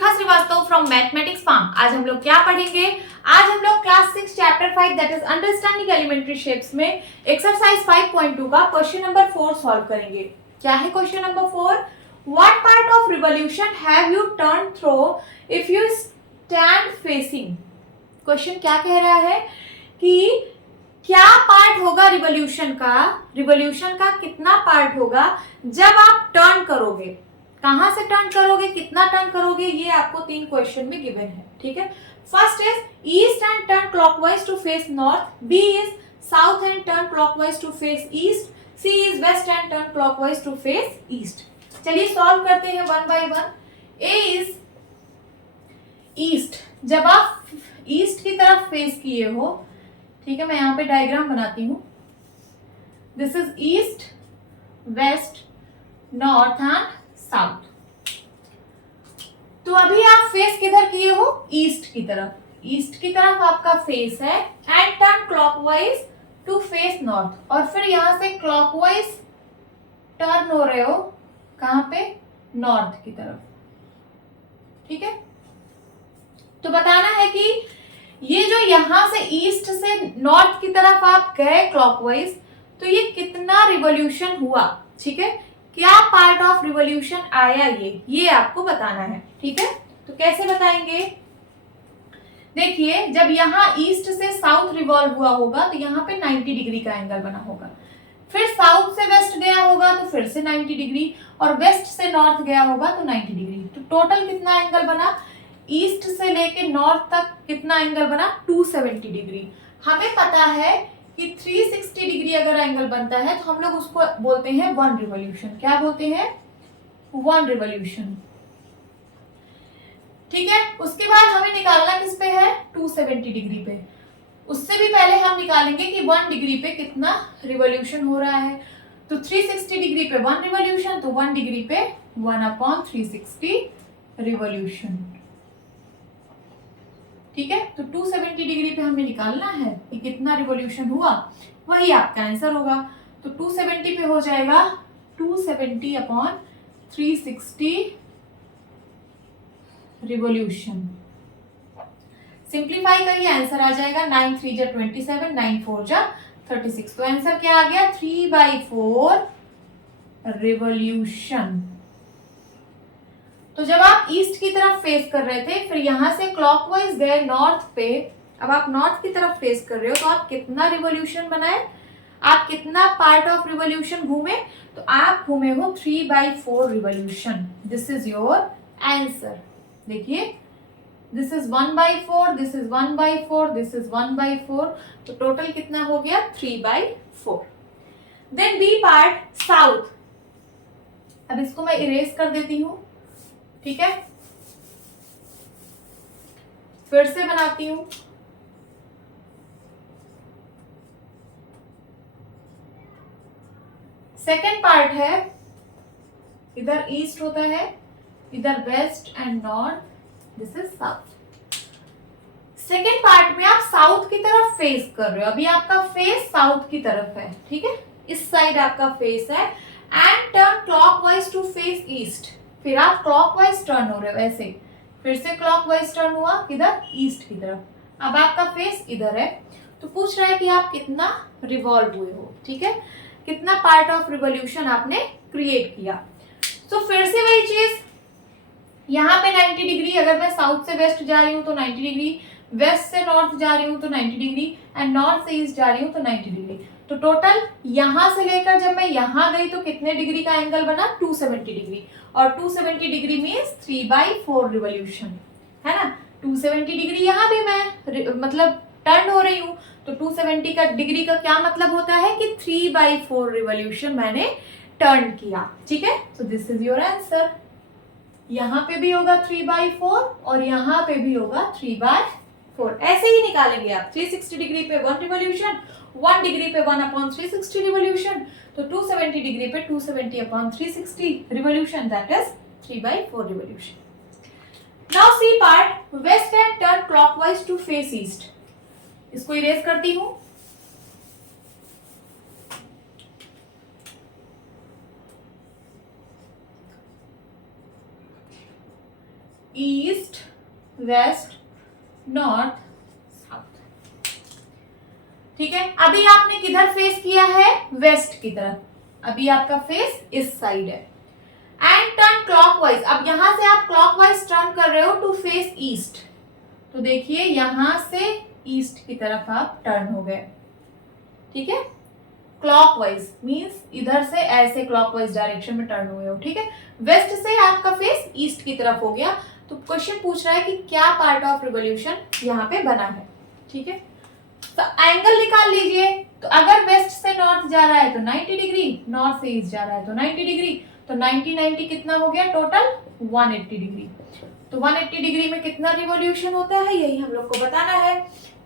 Shikha Srivastava from mathematics farm. आज हम लोग क्या पढ़ेंगे? आज हम लोग class 6 chapter 5 that is understanding elementary shapes में एक्सरसाइज 5.2 का क्वेश्चन नंबर 4 सॉल्व करेंगे। क्या है question number 4? What part of revolution have you turn through if you stand facing? Question क्या कह रहा है कि क्या पार्ट होगा रिवॉल्यूशन का कितना पार्ट होगा जब आप टर्न करोगे, कहां से टर्न करोगे, कितना टर्न करोगे, ये आपको 3 क्वेश्चन में गिवन है। ठीक है, first is east and turn clockwise to face north, b is south and turn clockwise to face east, c is west and turn clockwise to face east. चलिए सॉल्व करते हैं one by one. A is east, जब आप east की तरफ face किए हो, ठीक है, मैं यहां पे डायग्राम बनाती हूं। This is east, west, north and south. तो अभी आप फेस किधर किए हो? ईस्ट की तरफ। ईस्ट की तरफ आपका फेस है and turn clockwise to face north, और फिर यहां से क्लॉकवाइज टर्न हो रहे हो कहां पे? नॉर्थ की तरफ। ठीक है, तो बताना है कि ये जो यहां से ईस्ट से नॉर्थ की तरफ आप गए क्लॉकवाइज, तो ये कितना रिवॉल्यूशन हुआ। ठीक है, क्या पार्ट ऑफ रिवॉल्यूशन आया, ये आपको बताना है। ठीक है, तो कैसे बताएंगे? देखिए, जब यहां ईस्ट से साउथ रिवॉल्व हुआ होगा तो यहां पे 90 डिग्री का एंगल बना होगा, फिर साउथ से वेस्ट गया होगा तो फिर से 90 डिग्री, और वेस्ट से नॉर्थ गया होगा तो 90 डिग्री। तो टोटल कितना एंगल बना? ईस्ट से लेके नॉर्थ तक कितना एंगल बना? 270 डिग्री। हमें पता है कि 360 डिग्री अगर एंगल बनता है तो हम लोग उसको बोलते हैं 1 रिवॉल्यूशन। क्या बोलते हैं? 1 रिवॉल्यूशन। ठीक है, उसके बाद हमें निकालना किस पे है? 270 डिग्री पे। उससे भी पहले हम निकालेंगे कि 1 डिग्री पे कितना रिवॉल्यूशन हो रहा है। तो 360 डिग्री पे 1 रिवॉल्यूशन, तो 1 डिग्री पे 1/360 रिवॉल्यूशन। ठीक है, तो 270 डिग्री पे हमें निकालना है कि कितना रिवॉल्यूशन हुआ, वही आपका आंसर होगा। तो 270 पे हो जाएगा 270/360 रिवॉल्यूशन। सिंप्लीफाई करिए, आंसर आ जाएगा 9 3 जा 27, 9 4 जा 36। तो आंसर क्या आ गया? 3/4 रिवॉल्यूशन। तो जब आप ईस्ट की तरफ फेस कर रहे थे, फिर यहां से क्लॉकवाइज गए नॉर्थ पे, अब आप नॉर्थ की तरफ फेस कर रहे हो, तो आप कितना रिवॉल्यूशन बनाए, आप कितना पार्ट ऑफ रिवॉल्यूशन घूमे? तो आप घूमे हो 3/4 revolution. This is your answer. देखिए, this is 1/4, this is 1/4, this is 1/4, तो टोटल कितना हो गया? 3/4। Then B part south. अब इसको मैं इरेज कर देती हूं। ठीक है, फिर से बनाती हूं। सेकेंड पार्ट है, इधर ईस्ट होता है, इधर west and north, this is south. Second part में आप साउथ की तरफ फेस कर रहे हो। अभी आपका फेस साउथ की तरफ है, ठीक है, इस साइड आपका फेस है, and turn clockwise to face east. फिर आप क्लॉकवाइज टर्न हो रहे हो, ऐसे फिर से क्लॉकवाइज टर्न हुआ किधर? ईस्ट की तरफ। अब आपका फेस इधर है, तो पूछ रहा है कि आप कितना रिवॉल्व हुए हो। ठीक है, कितना पार्ट ऑफ रिवॉल्यूशन आपने क्रिएट किया। तो फिर से वही चीज, यहाँ पे 90 डिग्री, अगर मैं साउथ से वेस्ट जा रही हूँ तो 90 डिग्री, वेस्ट से नॉर्थ जा रही हूँ तो 90 डिग्री, एंड नॉर्थ से ईस्ट जा रही हूँ तो 90 डिग्री। तो टोटल यहां से लेकर जब मैं यहां गई तो कितने डिग्री का एंगल बना? 270 डिग्री, और 270 डिग्री मीन्स 3/4 रिवॉल्यूशन, है ना। 270 डिग्री यहां भी मैं मतलब टर्न हो रही हूँ, तो 270 का डिग्री का क्या मतलब होता है कि 3/4 रिवॉल्यूशन मैंने टर्न किया। ठीक है, so this is your answer. यहां पे भी होगा 3/4 और यहां पे भी होगा 3/4। ऐसे ही निकालेंगे आप। 360 डिग्री पे 1 रिवॉल्यूशन, 1 डिग्री पे 1/360 रिवॉल्यूशन, तो 270 डिग्री पे 270/360 revolution, that is 3/4 revolution. Now c part, west and turn clockwise to face east. इसको इरेज करती हूं। East, west, north, south. ठीक है, अभी आपने किधर फेस किया है? वेस्ट की तरफ। अभी आपका फेस इस साइड है। And turn clockwise. अब यहां से आप क्लॉकवाइज टर्न कर रहे हो टू फेस ईस्ट। तो देखिए यहां से ईस्ट की तरफ आप टर्न हो गए। ठीक है, क्लॉकवाइज मींस इधर से ऐसे क्लॉकवाइज डायरेक्शन में टर्न हुए हो। ठीक है, वेस्ट से आपका फेस ईस्ट की तरफ हो गया। तो क्वेश्चन पूछ रहा है कि क्या पार्ट ऑफ रिवॉल्यूशन यहाँ पे बना है। ठीक है, तो एंगल निकाल लीजिए। तो अगर वेस्ट से नॉर्थ जा रहा है तो 90 डिग्री, नॉर्थ से ईस्ट जा रहा है तो 90 डिग्री। तो 90 90 कितना हो गया टोटल? 180 डिग्री। तो 180 डिग्री में कितना रिवॉल्यूशन होता है यही हम लोग को बताना है।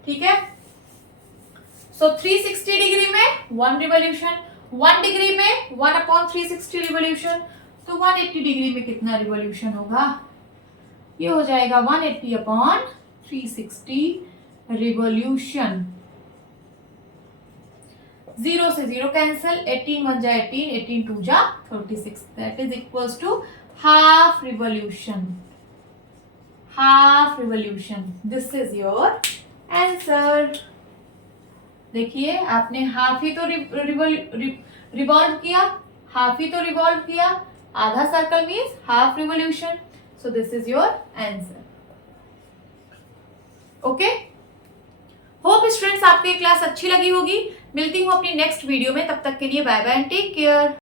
ठीक है, सो 360 डिग्री में 1 रिवॉल्यूशन, 1 डिग्री में 1/360 रिवॉल्यूशन। तो 180 डिग्री में कितना रिवॉल्यूशन होगा? ये हो जाएगा 180/360 रिवॉल्यूशन। 0 से 0 कैंसिल, 18 1 जा 18, 18 2 जा 36, that is equals to half revolution. Half revolution, this is your answer. देखिए आपने हाफ ही तो रिवॉल्व किया, हाफ ही तो रिवॉल्व किया। आधा circle means half revolution. So this is your answer. Okay, hope students आपको ये क्लास अच्छी लगी होगी। मिलती हूँ अपनी नेक्स्ट वीडियो में, तब तक के लिए bye bye and take care.